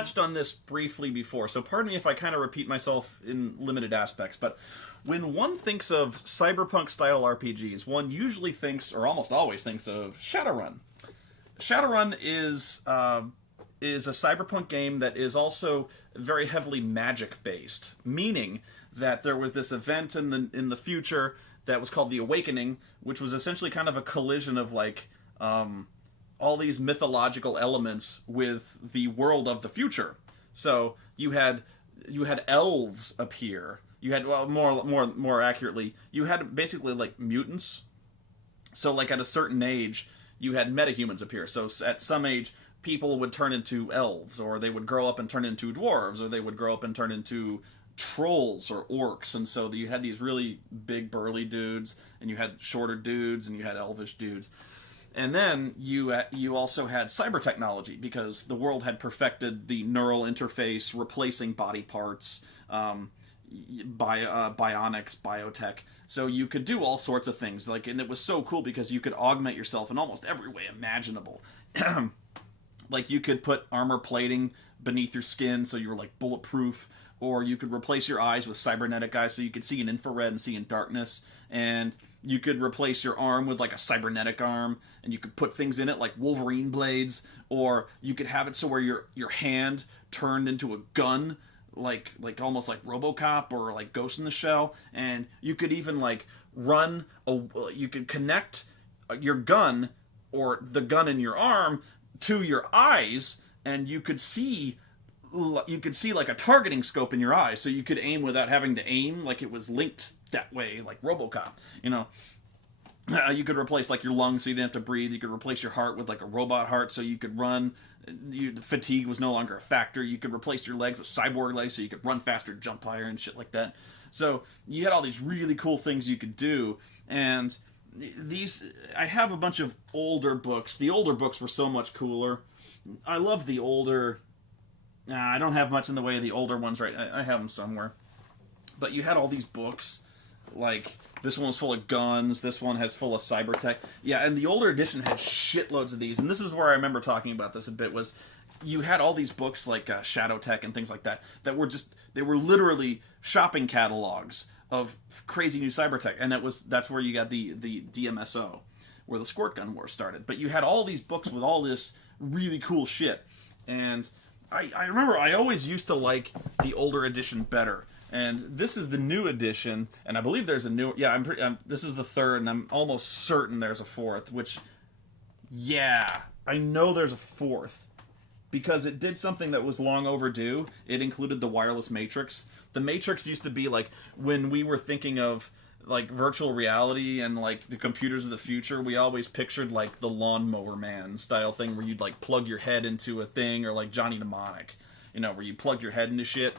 touched on this briefly before, so pardon me if I kind of repeat myself in limited aspects, but when one thinks of cyberpunk-style RPGs, one usually thinks, or almost always thinks, of Shadowrun. Shadowrun is a cyberpunk game that is also very heavily magic-based, meaning that there was this event in the future that was called the Awakening, which was essentially kind of a collision of like all these mythological elements with the world of the future. So you had elves appear. You had, well, more accurately, you had basically like mutants. So like at a certain age, you had metahumans appear. So at some age, people would turn into elves, or they would grow up and turn into dwarves, or they would grow up and turn into trolls or orcs. And so you had these really big burly dudes, and you had shorter dudes, and you had elvish dudes. And then you also had cyber technology, because the world had perfected the neural interface, replacing body parts, bionics, biotech. So you could do all sorts of things, like, and it was so cool because you could augment yourself in almost every way imaginable. Like, you could put armor plating beneath your skin so you were like bulletproof, or you could replace your eyes with cybernetic eyes so you could see in infrared and see in darkness, and you could replace your arm with like a cybernetic arm, and you could put things in it like Wolverine blades, or you could have it so where your hand turned into a gun, like almost like RoboCop or like Ghost in the Shell. And you could even like you could connect your gun, or the gun in your arm, to your eyes, and you could see like a targeting scope in your eyes, so you could aim without having to aim, like it was linked that way, like RoboCop. You could replace like your lungs so you didn't have to breathe. You could replace your heart with like a robot heart so you could run. Fatigue was no longer a factor. You could replace your legs with cyborg legs so you could run faster, jump higher, and shit like that. So you had all these really cool things you could do. And I have a bunch of older books. The older books were so much cooler. I love the older... I don't have much in the way of the older ones, right? I have them somewhere. But you had all these books, like, this one was full of guns, this one has full of cyber tech. Yeah, and the older edition had shitloads of these, and this is where I remember talking about this a bit, was you had all these books like Shadow Tech and things like that, that were they were literally shopping catalogs of crazy new cyber tech, and that's where you got the DMSO, where the squirt gun war started. But you had all these books with all this really cool shit, and I remember I always used to like the older edition better, and this is the new edition, and I believe there's a new... Yeah, this is the third, and I'm almost certain there's a fourth, which... Yeah, I know there's a fourth, because it did something that was long overdue. It included the wireless matrix. The matrix used to be, like, when we were thinking of, like, virtual reality and, like, the computers of the future, we always pictured, like, the Lawnmower Man style thing where you'd, like, plug your head into a thing, or, like, Johnny Mnemonic, where you plugged your head into shit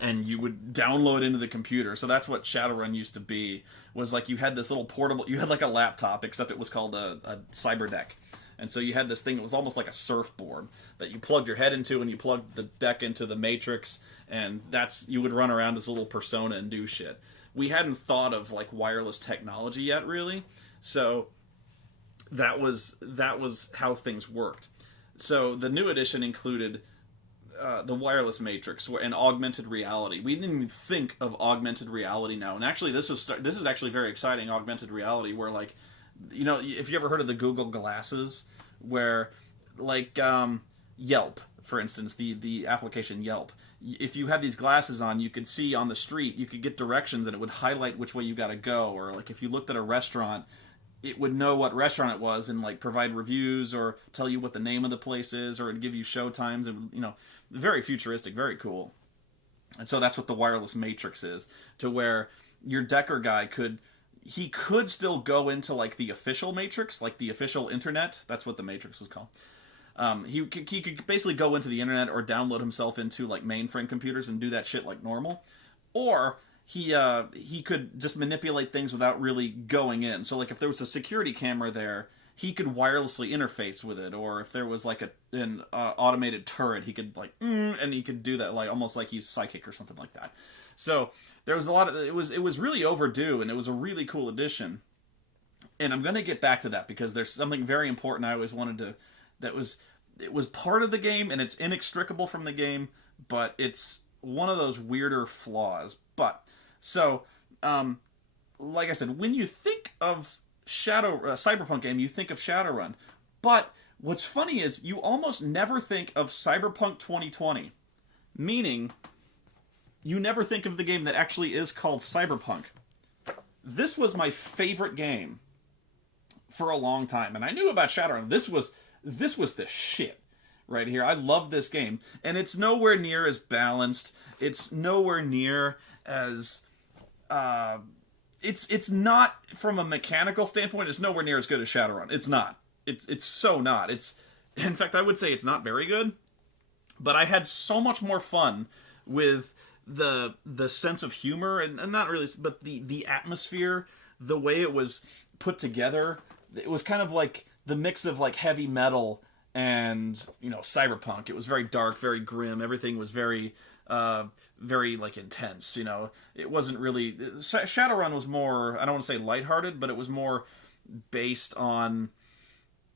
and you would download into the computer. So that's what Shadowrun used to be, was, like, you had this little portable... You had, like, a laptop, except it was called a cyber deck. And so you had this thing that was almost like a surfboard that you plugged your head into, and you plugged the deck into the matrix, and you would run around as a little persona and do shit. We hadn't thought of like wireless technology yet, really, so that was how things worked. So the new edition included the wireless matrix and augmented reality. We didn't even think of augmented reality now, and actually this is actually very exciting. Augmented reality, where like, if you ever heard of the Google Glasses, where like Yelp, for instance, the application Yelp. If you had these glasses on, you could see on the street, you could get directions, and it would highlight which way you got to go. Or like if you looked at a restaurant, it would know what restaurant it was and like provide reviews or tell you what the name of the place is, or it'd give you show times. And very futuristic, very cool. And so that's what the wireless matrix is, to where your Decker guy could still go into like the official matrix, like the official internet. That's what the matrix was called. He could basically go into the internet or download himself into like mainframe computers and do that shit like normal, or he could just manipulate things without really going in. So like if there was a security camera there, he could wirelessly interface with it, or if there was like an automated turret, he could like and he could do that, like almost like he's psychic or something like that. So there was a lot of it was really overdue, and it was a really cool addition. And I'm going to get back to that because there's something very important I always wanted to... it was part of the game and it's inextricable from the game, but it's one of those weirder flaws. But so, like I said, when you think of Cyberpunk game, you think of Shadowrun. But what's funny is you almost never think of Cyberpunk 2020, meaning you never think of the game that actually is called Cyberpunk. This was my favorite game for a long time, and I knew about Shadowrun. This was the shit right here. I love this game, and it's nowhere near as balanced. It's nowhere near as it's not, from a mechanical standpoint, it's nowhere near as good as Shadowrun. It's not. It's so not. It's, in fact, I would say it's not very good. But I had so much more fun with the sense of humor and not really, but the atmosphere, the way it was put together. It was kind of like the mix of like heavy metal and, you know, cyberpunk. It was very dark, very grim. Everything was very very like intense. You know, it wasn't really, Shadowrun was more, I don't want to say lighthearted, but it was more based on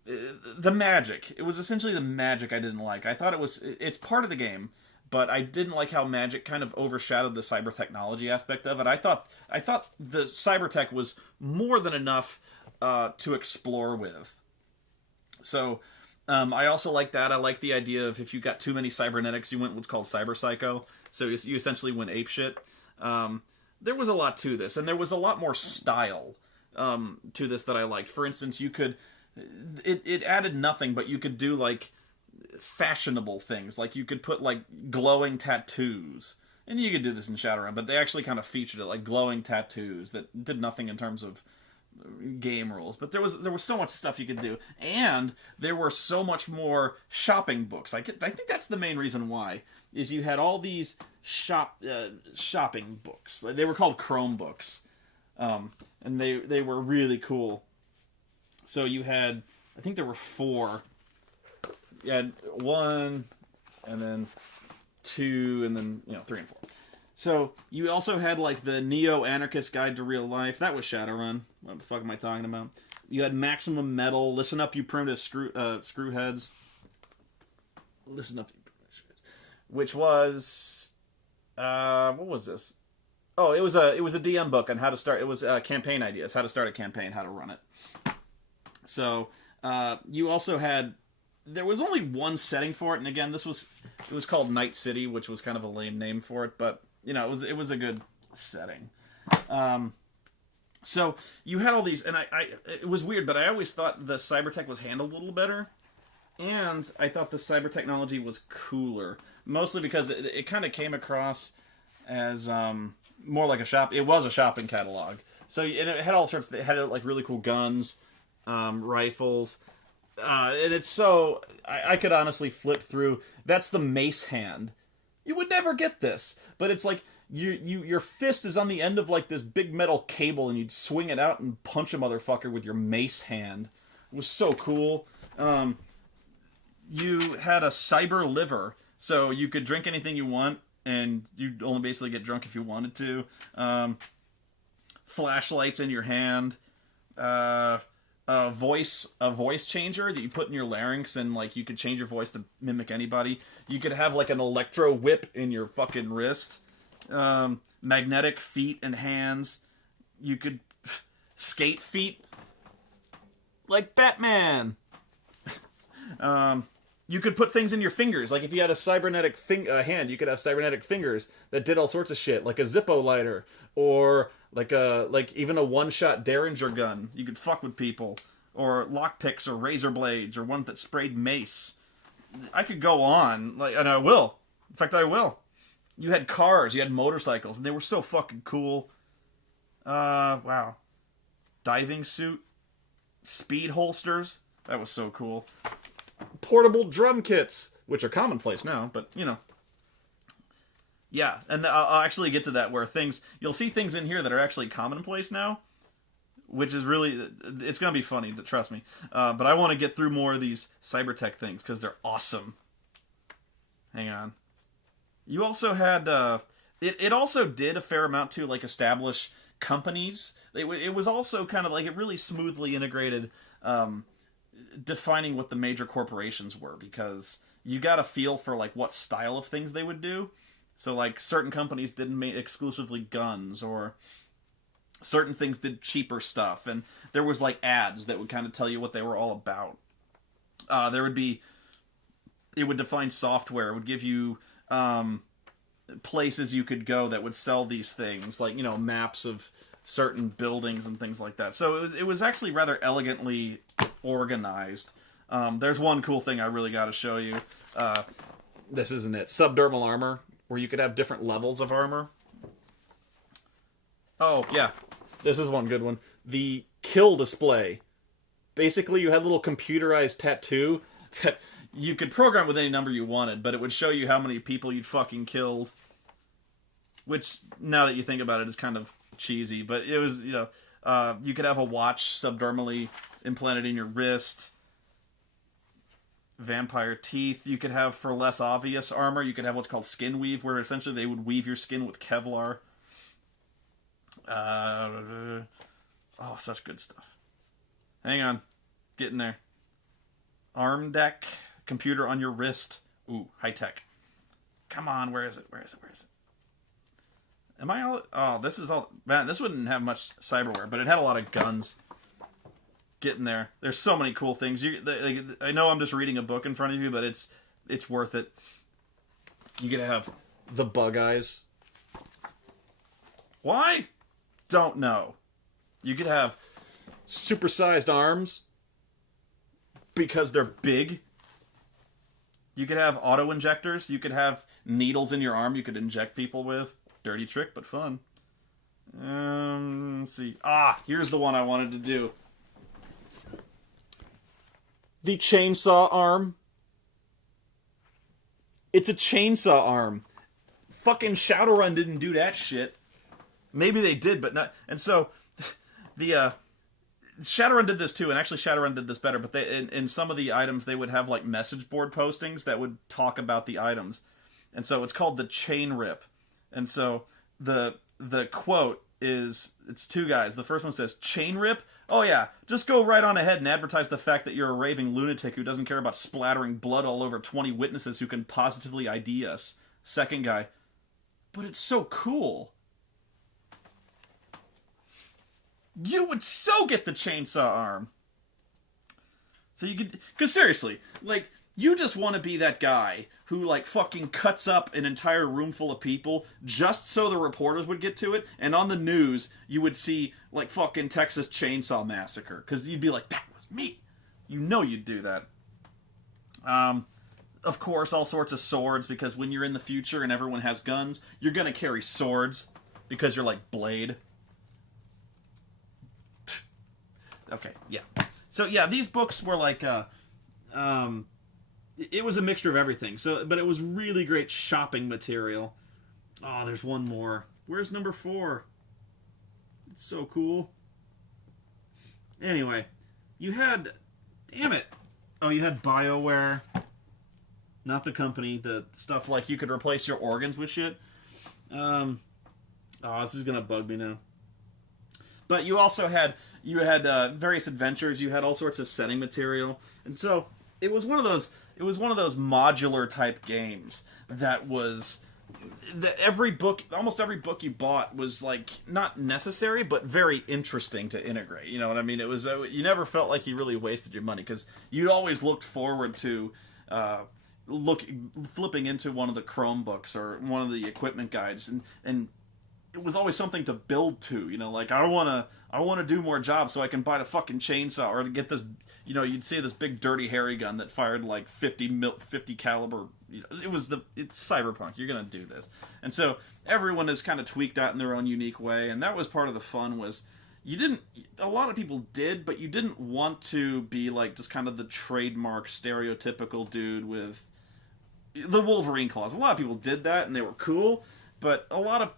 the magic. It was essentially the magic I didn't like. I thought it's part of the game, but I didn't like how magic kind of overshadowed the cyber technology aspect of it. I thought the cyber tech was more than enough to explore with. So I also like that. I like the idea of if you got too many cybernetics, you went what's called cyber psycho. So you essentially went apeshit. There was a lot to this, and there was a lot more style to this that I liked. For instance, you could, it added nothing, but you could do like fashionable things. Like you could put like glowing tattoos. And you could do this in Shadowrun, but they actually kind of featured it, like glowing tattoos that did nothing in terms of game rules. But there was so much stuff you could do, and there were so much more shopping books. I think that's the main reason why, is you had all these shopping books. They were called Chrome books, and they were really cool. So you had, I think there were 4. You had 1, and then 2, and then 3 and 4. So you also had like the Neo-Anarchist Guide to Real Life. That was Shadowrun. What the fuck am I talking about? You had Maximum Metal. Listen up, you primitive screwheads. Listen up, which was what was this? Oh, it was a DM book on how to start. It was campaign ideas, how to start a campaign, how to run it. So you also had. There was only one setting for it, and again, it was called Night City, which was kind of a lame name for it, but it was a good setting. So you had all these, and it was weird, but I always thought the cybertech was handled a little better, and I thought the cyber technology was cooler, mostly because it kind of came across as more like a shop. It was a shopping catalog, so and it had all sorts. It had like really cool guns, rifles. And it's so... I could honestly flip through. That's the mace hand. You would never get this. But it's like, your fist is on the end of like this big metal cable, and you'd swing it out and punch a motherfucker with your mace hand. It was so cool. You had a cyber liver, so you could drink anything you want, and you'd only basically get drunk if you wanted to. Flashlights in your hand. A voice changer that you put in your larynx, and like you could change your voice to mimic anybody. You could have like an electro whip in your fucking wrist. Magnetic feet and hands. You could skate feet like Batman. You could put things in your fingers. Like if you had a cybernetic hand, you could have cybernetic fingers that did all sorts of shit, like a Zippo lighter, or like even a one-shot Derringer gun. You could fuck with people, or lockpicks, or razor blades, or ones that sprayed mace. I could go on, and I will. In fact, I will. You had cars, you had motorcycles, and they were so fucking cool. Wow. Diving suit, speed holsters. That was so cool. Portable drum kits, which are commonplace now, but yeah, and I'll actually get to that, where you'll see things in here that are actually commonplace now, which is really, it's gonna be funny, trust me. But I want to get through more of these cybertech things because they're awesome. Hang on. You also had it also did a fair amount to like establish companies. It was also kind of like, it really smoothly integrated defining what the major corporations were, because you got a feel for like what style of things they would do. So like certain companies didn't make exclusively guns, or certain things did cheaper stuff, and there was like ads that would kind of tell you what they were all about. There would be, it would define software. It would give you places you could go that would sell these things, like, you know, maps of certain buildings and things like that. So it was actually rather elegantly organized. There's one cool thing I really got to show you. This isn't it. Subdermal armor, where you could have different levels of armor. Oh, yeah. This is one good one. The kill display. Basically, you had a little computerized tattoo that you could program with any number you wanted, but it would show you how many people you'd fucking killed. Which, now that you think about it, is kind of cheesy, but it was, you know, you could have a watch subdermally implanted in your wrist. Vampire teeth. You could have, for less obvious armor, you could have what's called skin weave, where essentially they would weave your skin with Kevlar. Oh, such good stuff. Hang on. Getting there. Arm deck. Computer on your wrist. Ooh, high tech. Come on, where is it? Where is it? Where is it? Am I all... Oh, this is all... Man, this wouldn't have much cyberware, but it had a lot of guns. Getting there. There's so many cool things. I know I'm just reading a book in front of you, but it's worth it. You get to have the bug eyes. Why? Don't know. You could have supersized arms because they're big. You could have auto injectors. You could have needles in your arm you could inject people with. Dirty trick, but fun. Let's see. Here's the one I wanted to do. The chainsaw arm. It's a chainsaw arm. Fucking Shadowrun didn't do that shit. Maybe they did, but not. And so, the Shadowrun did this too, and actually Shadowrun did this better. But they, in some of the items, they would have like message board postings that would talk about the items, and so it's called the chain rip. And so the quote is, it's two guys. The first one says, "Chain rip? Oh yeah, just go right on ahead and advertise the fact that you're a raving lunatic who doesn't care about splattering blood all over 20 witnesses who can positively ID us." Second guy, "But it's so cool. You would so get the chainsaw arm." So you could... Because seriously, like, you just want to be that guy who, like, fucking cuts up an entire room full of people just so the reporters would get to it, and on the news, you would see, like, fucking Texas Chainsaw Massacre. Because you'd be like, that was me. You know you'd do that. Of course, all sorts of swords, because when you're in the future and everyone has guns, you're gonna carry swords, because you're like Blade. Okay, yeah. So yeah, these books were like, it was a mixture of everything. So, but it was really great shopping material. Oh, there's one more. Where's number 4? It's so cool. Anyway, you had, damn it. Oh, you had BioWare. Not the company. The stuff like you could replace your organs with shit. Oh, this is gonna bug me now. But you also had various adventures. You had all sorts of setting material, and so it was one of those modular type games that almost every book you bought was like not necessary, but very interesting to integrate. You know what I mean? It was you never felt like you really wasted your money, because you'd always looked forward to flipping into one of the Chromebooks or one of the equipment guides, and it was always something to build to, you know, like I want to do more jobs so I can buy the fucking chainsaw, or to get this, you know, you'd see this big dirty hairy gun that fired like 50 caliber. It's cyberpunk. You're going to do this. And so everyone is kind of tweaked out in their own unique way. And that was part of the fun, was a lot of people did, but you didn't want to be like just kind of the trademark stereotypical dude with the Wolverine claws. A lot of people did that and they were cool, but a lot of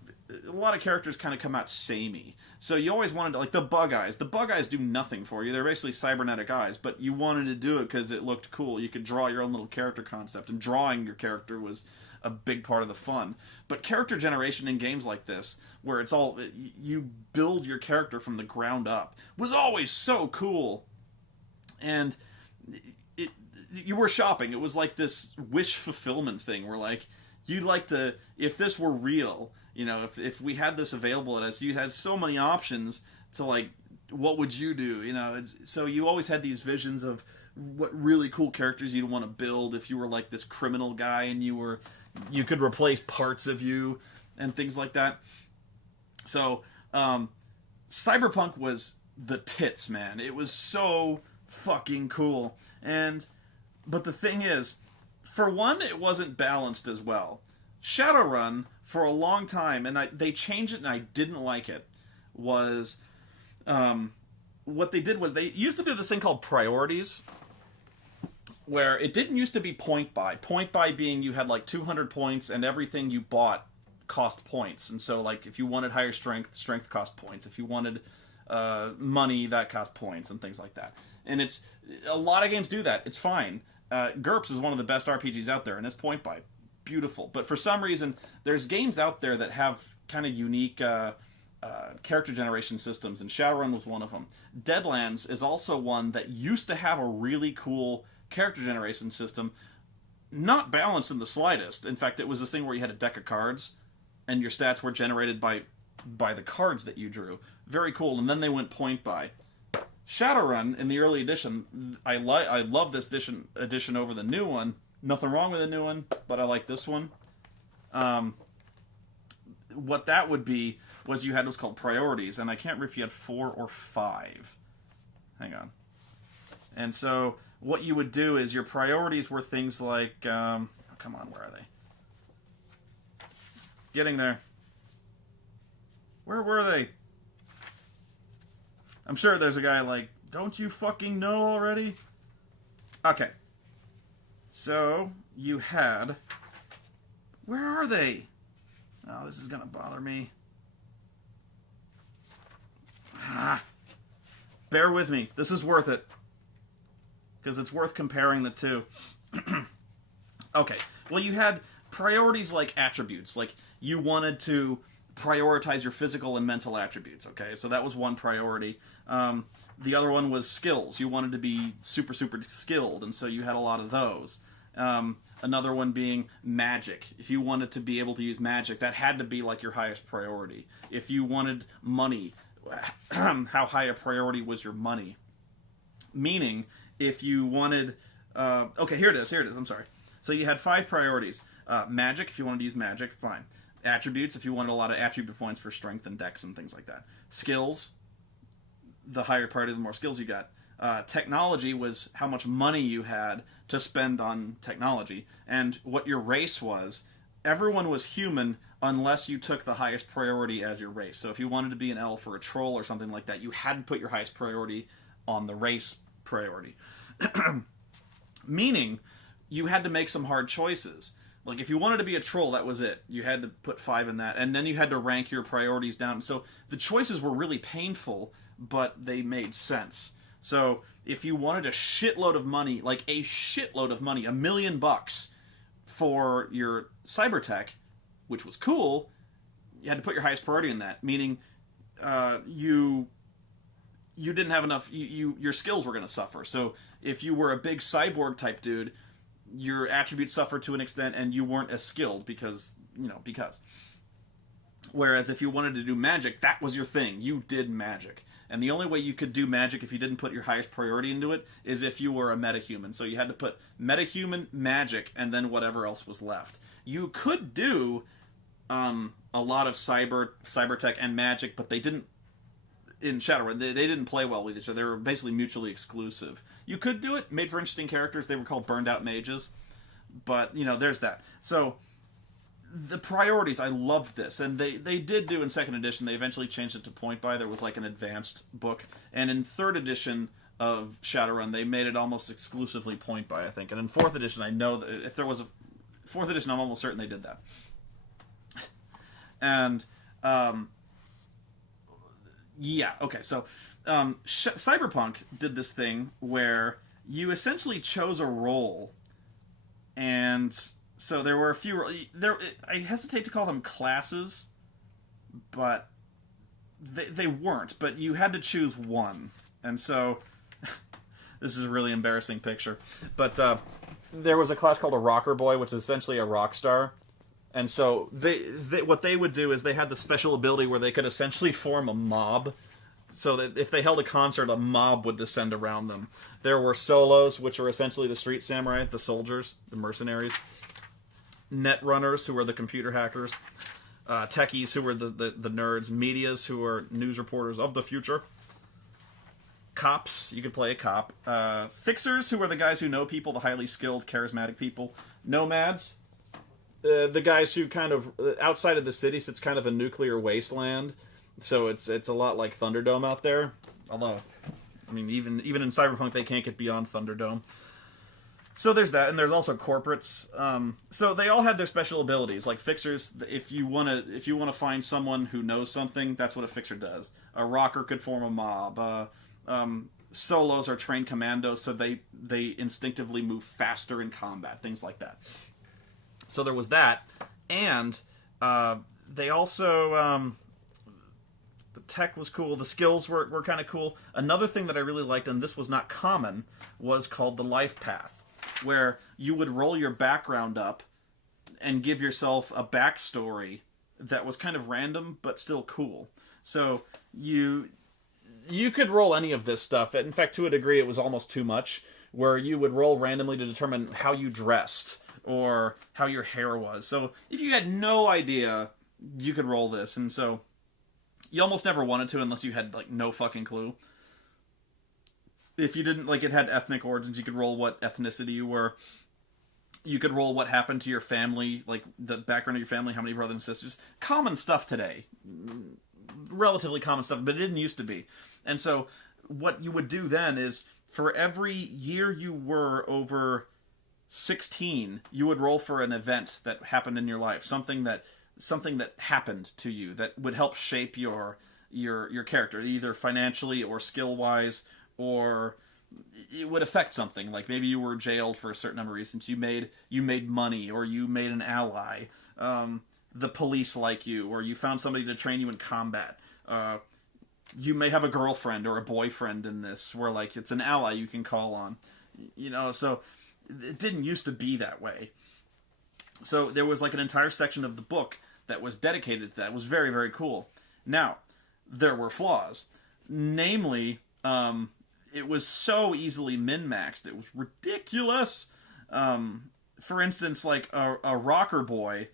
characters kind of come out samey. So you always wanted to, like, the bug eyes. The bug eyes do nothing for you. They're basically cybernetic eyes, but you wanted to do it because it looked cool. You could draw your own little character concept, and drawing your character was a big part of the fun. But character generation in games like this, where it's all, you build your character from the ground up, was always so cool. And it you were shopping. It was like this wish fulfillment thing where like you'd like to, if this were real, if we had this available at us, you'd have so many options to like, what would you do? So you always had these visions of what really cool characters you'd want to build if you were like this criminal guy and you could replace parts of you and things like that. So Cyberpunk was the tits, man. It was so fucking cool. But the thing is, for one, it wasn't balanced as well. Shadowrun, for a long time, and they changed it and I didn't like it, was what they did was they used to do this thing called priorities, where it didn't used to be point buy. Point buy being you had like 200 points and everything you bought cost points. And so like if you wanted higher strength cost points. If you wanted money, that cost points and things like that. And it's a lot of games do that. It's fine. GURPS is one of the best RPGs out there, and it's point buy. Beautiful. But for some reason, there's games out there that have kind of unique character generation systems, and Shadowrun was one of them. Deadlands is also one that used to have a really cool character generation system, not balanced in the slightest. In fact, it was this thing where you had a deck of cards, and your stats were generated by the cards that you drew. Very cool. And then they went point buy. Shadowrun in the early edition, I love this edition over the new one. Nothing wrong with the new one, but I like this one. What that would be was you had what's called priorities, and I can't remember if you had 4 or 5. Hang on. And so what you would do is your priorities were things like, oh, come on, where are they? Getting there. Where were they? I'm sure there's a guy like, don't you fucking know already? Okay. So, you had... Where are they? Oh, this is gonna bother me. Bear with me. This is worth it. Because it's worth comparing the two. Okay. Well, you had priorities like attributes. Like, you wanted to prioritize your physical and mental attributes, okay? So that was one priority. The other one was skills. You wanted to be super, super skilled, and so you had a lot of those. Another one being magic. If you wanted to be able to use magic, that had to be like your highest priority. If you wanted money, how high a priority was your money? Meaning, if you wanted... okay, here it is, I'm sorry. So you had 5 priorities. Magic, if you wanted to use magic, fine. Attributes, if you wanted a lot of attribute points for strength and dex and things like that. Skills, the higher priority, the more skills you got. Technology was how much money you had to spend on technology. And what your race was, everyone was human unless you took the highest priority as your race. So if you wanted to be an elf or a troll or something like that, you had to put your highest priority on the race priority. Meaning, you had to make some hard choices. Like, if you wanted to be a troll, that was it. You had to put 5 in that. And then you had to rank your priorities down. So the choices were really painful, but they made sense. So if you wanted a shitload of money, like a shitload of money, $1 million for your cyber tech, which was cool, you had to put your highest priority in that. Meaning, you didn't have enough. Your skills were going to suffer. So if you were a big cyborg type dude, your attributes suffered to an extent, and you weren't as skilled because. Whereas if you wanted to do magic, that was your thing. You did magic. And the only way you could do magic if you didn't put your highest priority into it is if you were a metahuman. So you had to put metahuman, magic, and then whatever else was left. You could do a lot of cyber tech and magic, but they didn't, in Shadowrun, they didn't play well with each other. They were basically mutually exclusive. You could do it, made for interesting characters. They were called burned out mages. But, there's that. So the priorities, I loved this. And they did do in 2nd edition, they eventually changed it to point buy. There was like an advanced book. And in 3rd edition of Shadowrun, they made it almost exclusively point buy, I think. And in 4th edition, I know that if there was a 4th edition, I'm almost certain they did that. And, yeah, okay, so Cyberpunk did this thing where you essentially chose a role, and so there were a few... I hesitate to call them classes, but they weren't, but you had to choose one. And so This is a really embarrassing picture. But there was a class called a rocker boy, which is essentially a rock star. And so they what they would do is they had the special ability where they could essentially form a mob. So that if they held a concert, a mob would descend around them. There were solos, which are essentially the street samurai, the soldiers, the mercenaries. Net runners, who were the computer hackers. Techies, who were the nerds. Medias, who were news reporters of the future. Cops, you could play a cop. Fixers, who were the guys who know people, the highly skilled, charismatic people. Nomads, the guys who kind of, outside of the city, so it's kind of a nuclear wasteland. So it's a lot like Thunderdome out there. Although, I mean, even in Cyberpunk, they can't get beyond Thunderdome. So there's that, and there's also corporates. So they all had their special abilities. Like fixers, if you want to find someone who knows something, that's what a fixer does. A rocker could form a mob. Solos are trained commandos, so they instinctively move faster in combat, things like that. So there was that, and they also the tech was cool. The skills were kind of cool. Another thing that I really liked, and this was not common, was called the life path, where you would roll your background up and give yourself a backstory that was kind of random but still cool. So you could roll any of this stuff. In fact, to a degree, it was almost too much, where you would roll randomly to determine how you dressed or how your hair was. So if you had no idea, you could roll this, and so you almost never wanted to unless you had like no fucking clue. If you didn't, like, it had ethnic origins, you could roll what ethnicity you were. You could roll what happened to your family, like the background of your family, how many brothers and sisters. Common stuff today. Relatively common stuff, but it didn't used to be. And so what you would do then is, for every year you were over 16, you would roll for an event that happened in your life. Something that happened to you that would help shape your character, either financially or skill-wise, or it would affect something. Like maybe you were jailed for a certain number of reasons. You made money, or you made an ally. The police like you, or you found somebody to train you in combat. You may have a girlfriend or a boyfriend in this, where like it's an ally you can call on. So it didn't used to be that way. So there was like an entire section of the book that was dedicated to that. It was very, very cool. Now, there were flaws. Namely, it was so easily min-maxed. It was ridiculous. For instance, like a rocker boy,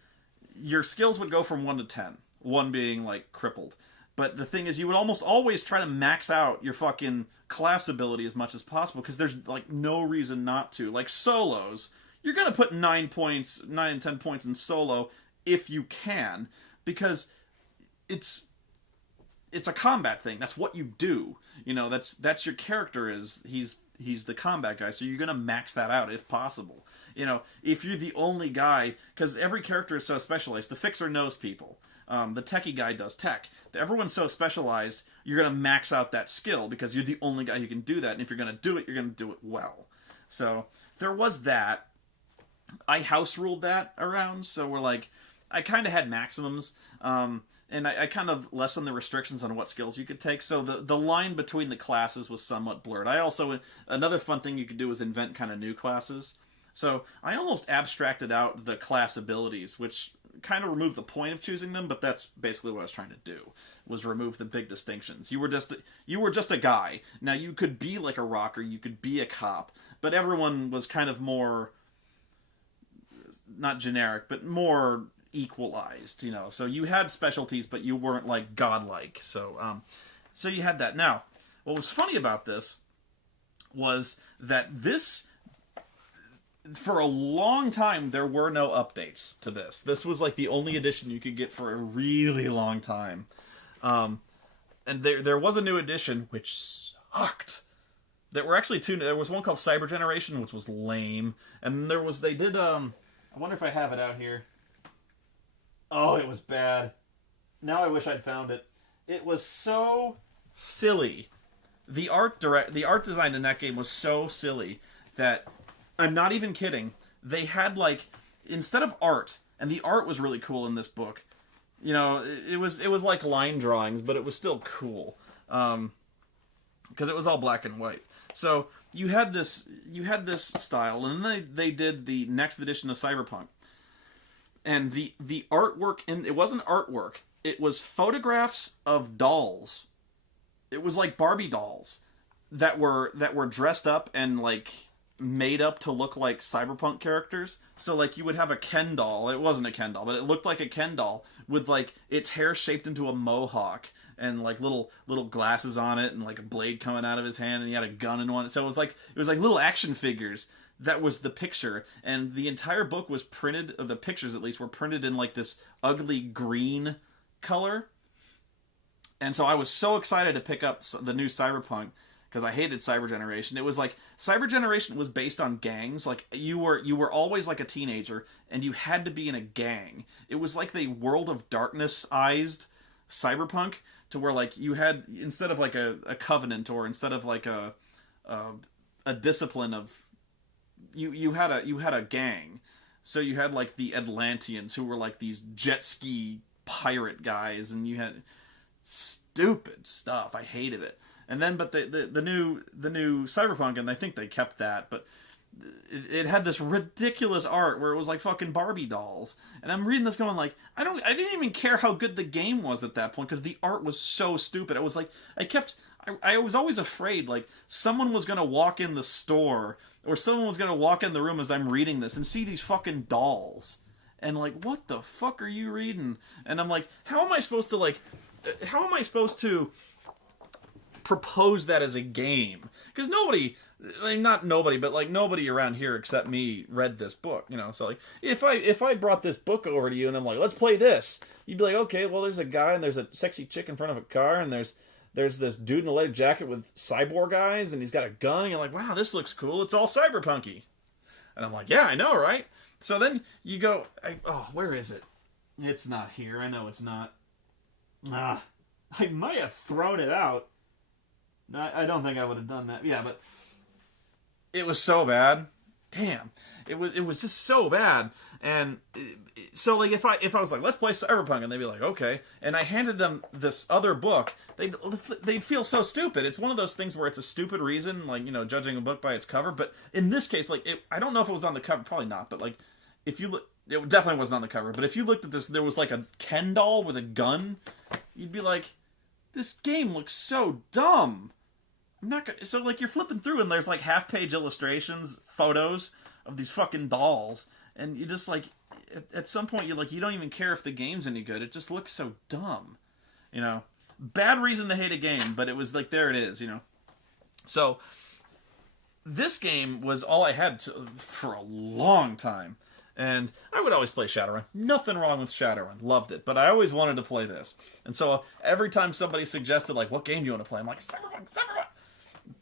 your skills would go from 1 to 10. 1 being, like, crippled. But the thing is, you would almost always try to max out your fucking class ability as much as possible, because there's, like, no reason not to. Like, solos, you're going to put 9 and 10 points in solo if you can, because it's a combat thing. That's what you do. That's your character is, he's the combat guy, so you're going to max that out if possible. If you're the only guy, because every character is so specialized. The fixer knows people. The techie guy does tech. Everyone's so specialized, you're going to max out that skill because you're the only guy who can do that, and if you're going to do it, you're going to do it well. So there was that. I house ruled that around, so we're like, I kind of had maximums, and I kind of lessened the restrictions on what skills you could take, so the line between the classes was somewhat blurred. Another fun thing you could do was invent kind of new classes. So I almost abstracted out the class abilities, which kind of removed the point of choosing them, but that's basically what I was trying to do, was remove the big distinctions. You were just a guy. Now, you could be like a rocker, you could be a cop, but everyone was kind of more, not generic, but more equalized, So you had specialties, but you weren't, like, godlike. So you had that. Now, what was funny about this was that for a long time, there were no updates to this. This was like the only edition you could get for a really long time. And there was a new edition, which sucked. There were actually two. There was one called Cyber Generation, which was lame. And they did, I wonder if I have it out here. Oh, it was bad. Now I wish I'd found it. It was so silly. The art design in that game was so silly that, I'm not even kidding, they had, like, instead of art, and the art was really cool in this book, it was like line drawings, but it was still cool. because it was all black and white. So you had this style, and then they did the next edition of Cyberpunk, and the artwork, and it wasn't artwork, it was photographs of dolls. It was like Barbie dolls that were dressed up and like made up to look like cyberpunk characters. So like you would have a Ken doll. It wasn't a Ken doll, but it looked like a Ken doll with like its hair shaped into a mohawk and like little glasses on it and like a blade coming out of his hand, and he had a gun in one. So it was like little action figures. That was the picture, and the entire book was printed, or the pictures at least were printed in like this ugly green color. And so I was so excited to pick up the new Cyberpunk, because I hated Cyber Generation. It was like Cyber Generation was based on gangs. Like you were always like a teenager, and you had to be in a gang. It was like the World of Darkness-ized Cyberpunk, to where like you had, instead of like a covenant, or instead of like a discipline of, you had a gang. So you had like the Atlanteans, who were like these jet ski pirate guys, and you had stupid stuff. I hated it. And then, but the new Cyberpunk, and I think they kept that, but it had this ridiculous art where it was like fucking Barbie dolls. And I'm reading this going like, I didn't even care how good the game was at that point, because the art was so stupid. I was like, I was always afraid like someone was gonna walk in the store, or someone was gonna walk in the room as I'm reading this and see these fucking dolls, and like, what the fuck are you reading? And I'm like, how am I supposed to propose that as a game? Because nobody, like, not nobody, but like nobody around here except me read this book, you know. So like, if I brought this book over to you and I'm like, let's play this, you'd be like, okay, well, there's a guy and there's a sexy chick in front of a car, and there's this dude in a leather jacket with cyborg eyes, and he's got a gun, and you're like, wow, this looks cool, it's all cyberpunky. And I'm like, yeah, I know, right? So then you go, where is it? It's not here. I know it's not. I might have thrown it out. I don't think I would have done that. Yeah, but it was so bad. Damn, it was just so bad. And so like if I was like, let's play Cyberpunk, and they'd be like, okay, and I handed them this other book, they'd feel so stupid. It's one of those things where it's a stupid reason, like, you know, judging a book by its cover. But in this case, like, I don't know if it was on the cover, probably not, but like, if you look, it definitely wasn't on the cover. But if you looked at this, there was like a Ken doll with a gun. You'd be like, this game looks so dumb. I'm not gonna. So like, you're flipping through, and there's like half-page illustrations, photos of these fucking dolls, and you just like, at some point you're like, you don't even care if the game's any good. It just looks so dumb, you know. Bad reason to hate a game, but it was like, there it is, you know. So this game was all I had for a long time. And I would always play Shadowrun. Nothing wrong with Shadowrun. Loved it. But I always wanted to play this. And so every time somebody suggested, like, what game do you want to play? I'm like, Cyberpunk.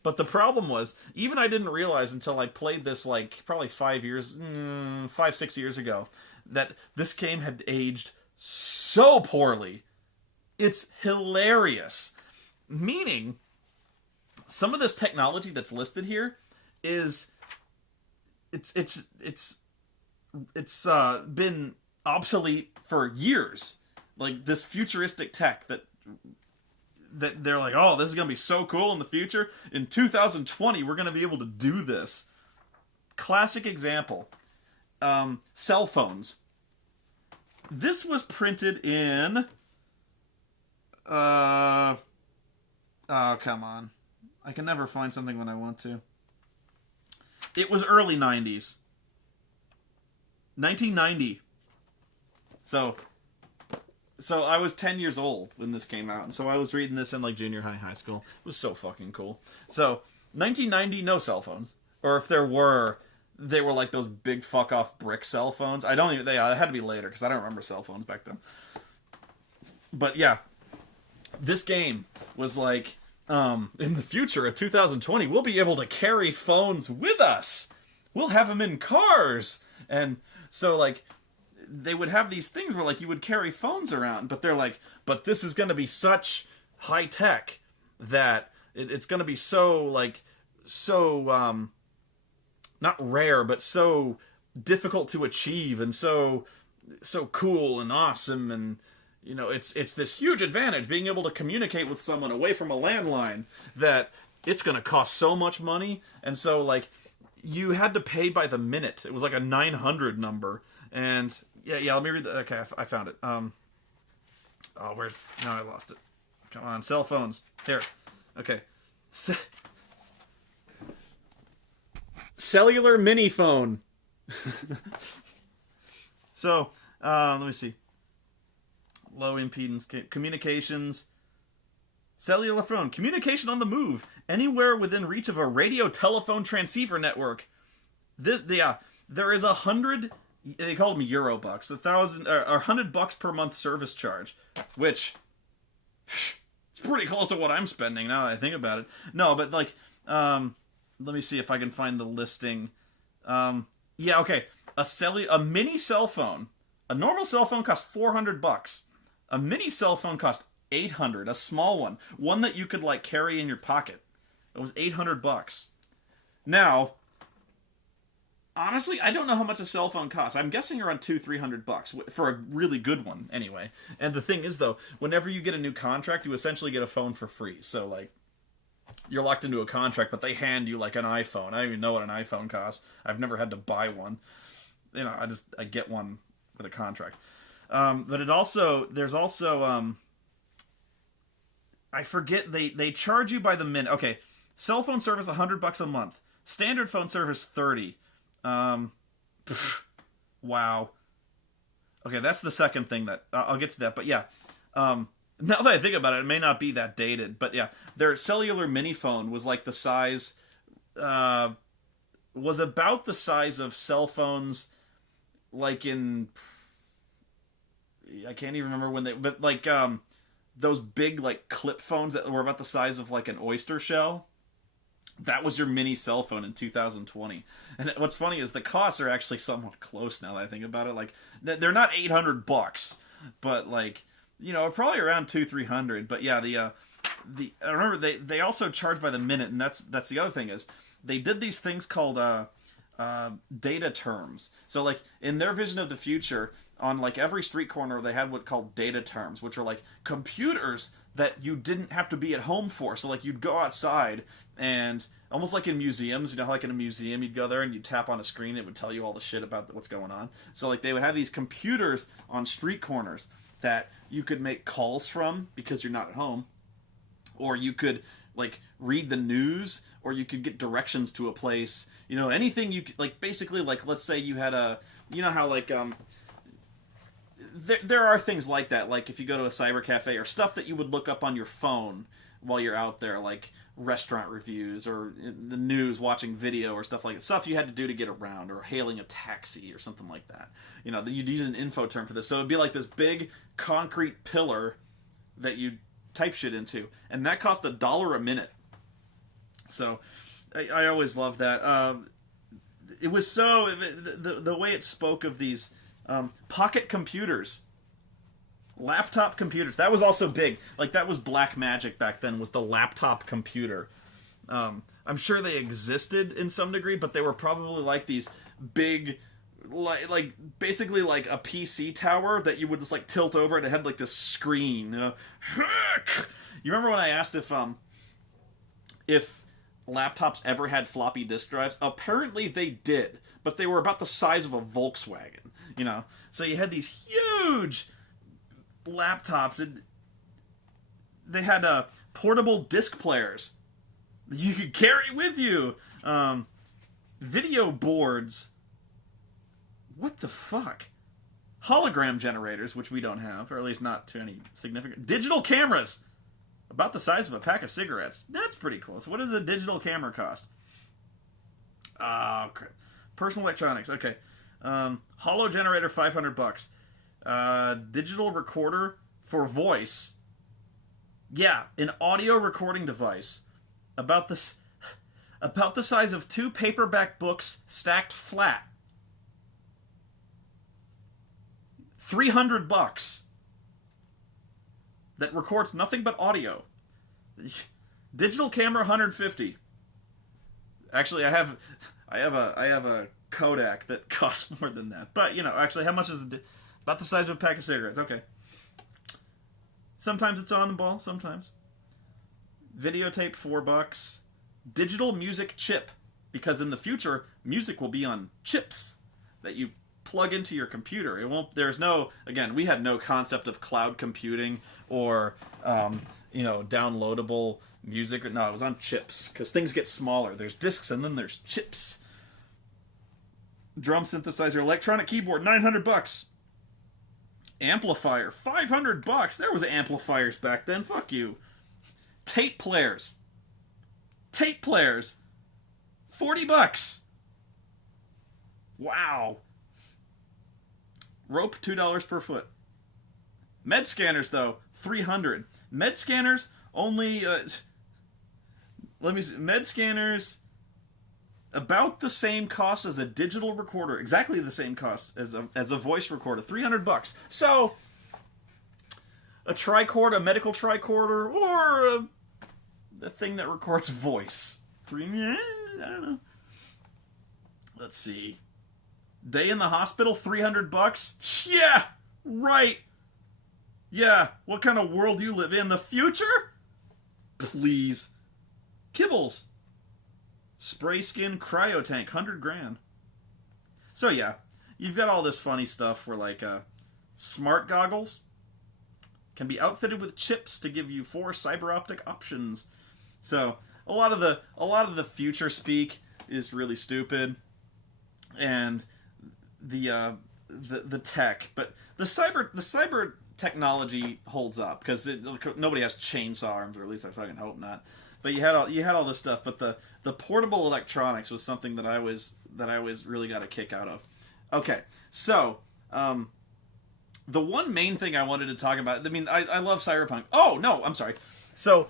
But the problem was, even I didn't realize until I played this, like, probably 6 years ago, that this game had aged so poorly. It's hilarious. Meaning, some of this technology that's listed here is... It's been obsolete for years. Like, this futuristic tech that they're like, oh, this is going to be so cool in the future. In 2020, we're going to be able to do this. Classic example. Cell phones. This was printed in... oh, come on. I can never find something when I want to. It was early 90s. 1990. So I was 10 years old when this came out, and so I was reading this in like junior high school. It was so fucking cool. So 1990, no cell phones, or if there were, they were like those big fuck off brick cell phones. It had to be later because I don't remember cell phones back then. But yeah, this game was like, in the future of 2020, we'll be able to carry phones with us. We'll have them in cars. And so, like, they would have these things where, like, you would carry phones around, but they're like, but this is going to be such high tech that it's going to be so, like, so, not rare, but so difficult to achieve, and so cool and awesome, and, you know, it's this huge advantage, being able to communicate with someone away from a landline, that it's going to cost so much money. And so, like, you had to pay by the minute. It was like a 900 number. And, yeah, let me read the... Okay, I found it. Oh, where's... No, I lost it. Come on, cell phones. Here. Okay. Cellular mini phone. So, let me see. Low impedance communications. Cellular phone. Communication on the move. Anywhere within reach of a radio telephone transceiver network. There is 100... They called them Eurobucks. $100 per month service charge. Which... It's pretty close to what I'm spending now that I think about it. No, but like... let me see if I can find the listing. Yeah, okay. A mini cell phone. A normal cell phone costs $400. A mini cell phone cost $800. A small one that you could like carry in your pocket. It was $800. Now, honestly, I don't know how much a cell phone costs. I'm guessing around $200-300 for a really good one, anyway. And the thing is, though, whenever you get a new contract, you essentially get a phone for free. So, like, you're locked into a contract, but they hand you like an iPhone. I don't even know what an iPhone costs. I've never had to buy one. You know, I get one with a contract. But there's also I forget they charge you by the minute. Okay, cell phone service $100 a month. Standard phone service $30. Wow. Okay, that's the second thing that I'll get to that. But yeah. Now that I think about it, it may not be that dated, but yeah, their cellular mini phone was like the size, was about the size of cell phones, like in, I can't even remember when but like, those big like clip phones that were about the size of like an oyster shell. That was your mini cell phone in 2020. And what's funny is the costs are actually somewhat close now that I think about it. Like, they're not $800, but like, you know, probably around $200-300. But yeah, I remember they also charge by the minute, and that's the other thing is they did these things called data terms. So like in their vision of the future, on like every street corner they had what called data terms, which are like computers that you didn't have to be at home for. So like you'd go outside and almost like in museums, you know, like in a museum you'd go there and you'd tap on a screen, it would tell you all the shit about what's going on. So like they would have these computers on street corners that you could make calls from because you're not at home, or you could like read the news, or you could get directions to a place, you know, anything you could, like basically like let's say you had a, you know how like there are things like that, like if you go to a cyber cafe or stuff that you would look up on your phone while you're out there, like restaurant reviews or the news, watching video or stuff like that. Stuff you had to do to get around, or hailing a taxi or something like that. You know, you'd use an info term for this. So it'd be like this big concrete pillar that you type shit into, and that cost $1 a minute. So I always loved that. It was so the way it spoke of these pocket computers. Laptop computers. That was also big. Like, that was black magic back then, was the laptop computer. I'm sure they existed in some degree, but they were probably like these big, like basically like a PC tower that you would just like tilt over, and it had like this screen, you know. You remember when I asked if laptops ever had floppy disk drives? Apparently they did, but they were about the size of a Volkswagen, you know. So you had these huge laptops, and they had portable disc players you could carry with you, video boards, what the fuck, hologram generators, which we don't have, or at least not to any significant, digital cameras about the size of a pack of cigarettes. That's pretty close. What does a digital camera cost? Personal electronics. Okay. Holo generator, $500. Digital recorder for voice. Yeah, an audio recording device about the size of 2 paperback books stacked flat. $300. That records nothing but audio. Digital camera, $150. Actually, I have a Kodak that costs more than that. But you know, actually, how much is it? About the size of a pack of cigarettes. Okay. Sometimes it's on the ball. Sometimes. Videotape, $4. digital music chip, because in the future music will be on chips that you plug into your computer. It won't. There's no. Again, we had no concept of cloud computing or downloadable music. No, it was on chips because things get smaller. There's discs and then there's chips. Drum synthesizer, electronic keyboard, $900. Amplifier, $500. There was amplifiers back then. Fuck you. Tape players, $40. Wow. Rope, $2 per foot. Med scanners though, $300. Med scanners only. Let me see. Med scanners about the same cost as a digital recorder. Exactly the same cost as a voice recorder. $300. So a tricorder, a medical tricorder, or a thing that records voice. I don't know. Let's see. Day in the hospital, $300. Yeah, right. Yeah, what kind of world do you live in? The future? Please. Kibbles. Spray skin cryo tank, $100,000. So yeah, you've got all this funny stuff where like smart goggles can be outfitted with chips to give you 4 cyber optic options. So a lot of the future speak is really stupid, and the tech, but the cyber technology holds up because nobody has chainsaw arms, or at least I fucking hope not. But you had all this stuff, but the portable electronics was something that I was really got a kick out of. Okay, so the one main thing I wanted to talk about. I mean, I love Cyberpunk. Oh no, I'm sorry. So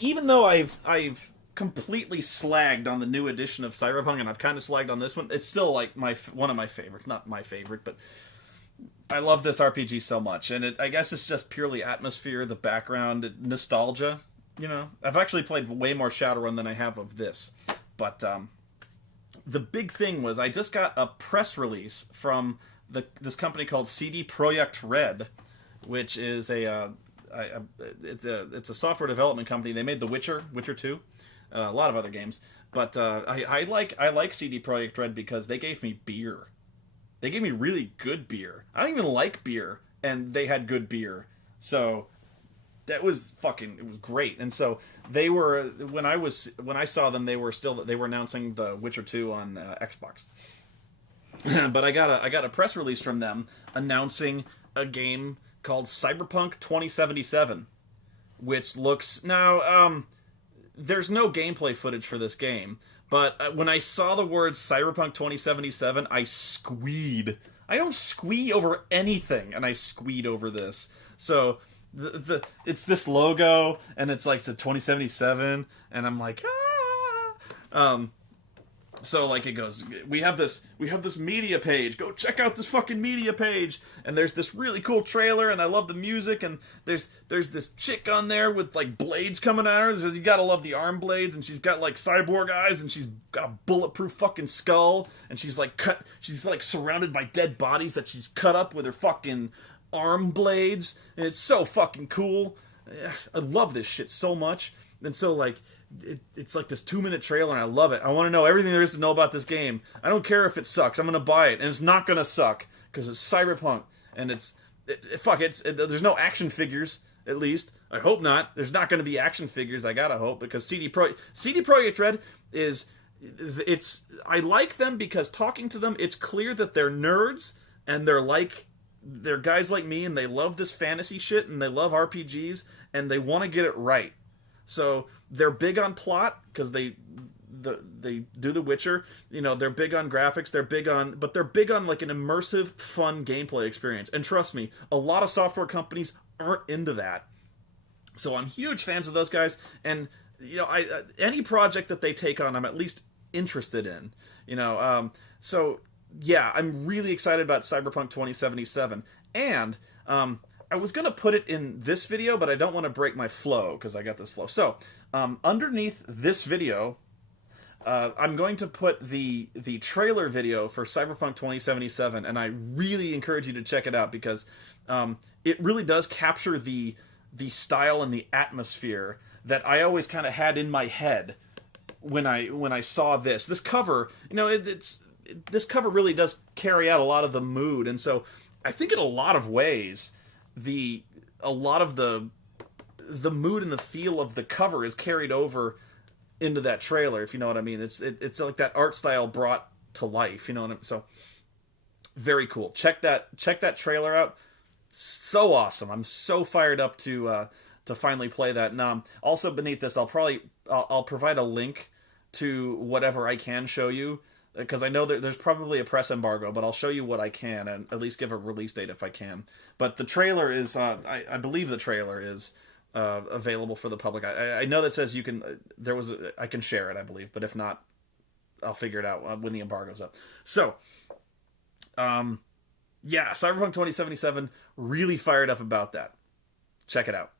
even though I've completely slagged on the new edition of Cyberpunk, and I've kind of slagged on this one, it's still like one of my favorites. Not my favorite, but I love this RPG so much, and I guess it's just purely atmosphere, the background, nostalgia. You know, I've actually played way more Shadowrun than I have of this, but the big thing was I just got a press release from this company called CD Projekt Red, which is it's a software development company. They made The Witcher, Witcher 2, a lot of other games, but I like CD Projekt Red because they gave me beer. They gave me really good beer. I don't even like beer, and they had good beer, so that was it was great. And so they were, when I saw them, they were announcing The Witcher 2 on Xbox. But I got a press release from them announcing a game called Cyberpunk 2077, which looks now there's no gameplay footage for this game, but when I saw the word Cyberpunk 2077, I squeed. I don't squee over anything, and I squeed over this. So it's this logo, and it's like, it's a 2077, and I'm like, so like it goes, we have this media page, go check out this fucking media page, and there's this really cool trailer, and I love the music, and there's this chick on there with like blades coming at her. You gotta love the arm blades, and she's got like cyborg eyes, and she's got a bulletproof fucking skull, and she's like surrounded by dead bodies that she's cut up with her fucking arm blades, and it's so fucking cool. I love this shit so much. And so like it's like this 2-minute trailer, and I love it. I want to know everything there is to know about this game. I don't care if it sucks. I'm gonna buy it, and it's not gonna suck because it's Cyberpunk, and there's no action figures, at least I hope not. There's not gonna be action figures, I gotta hope, because CD Projekt Red I like them because talking to them, it's clear that they're nerds, and they're guys like me, and they love this fantasy shit, and they love RPGs, and they want to get it right. So they're big on plot because they do The Witcher. You know, they're big on graphics. But they're big on like an immersive, fun gameplay experience. And trust me, a lot of software companies aren't into that. So I'm huge fans of those guys. And you know, any project that they take on, I'm at least interested in. You know, so yeah, I'm really excited about Cyberpunk 2077. And I was going to put it in this video, but I don't want to break my flow because I got this flow. So underneath this video, I'm going to put the trailer video for Cyberpunk 2077, and I really encourage you to check it out because it really does capture the style and the atmosphere that I always kind of had in my head when I saw this cover. This cover really does carry out a lot of the mood, and so I think in a lot of ways a lot of the mood and the feel of the cover is carried over into that trailer, if you know what I mean. It's like that art style brought to life, you know what I mean? So very cool. Check that trailer out. So awesome. I'm so fired up to finally play that. And also beneath this, I'll provide a link to whatever I can show you, because I know there's probably a press embargo, but I'll show you what I can and at least give a release date if I can. But the trailer is, I believe the trailer is available for the public. I know that says you can. I can share it, I believe, but if not, I'll figure it out when the embargo's up. So, yeah, Cyberpunk 2077. Really fired up about that. Check it out.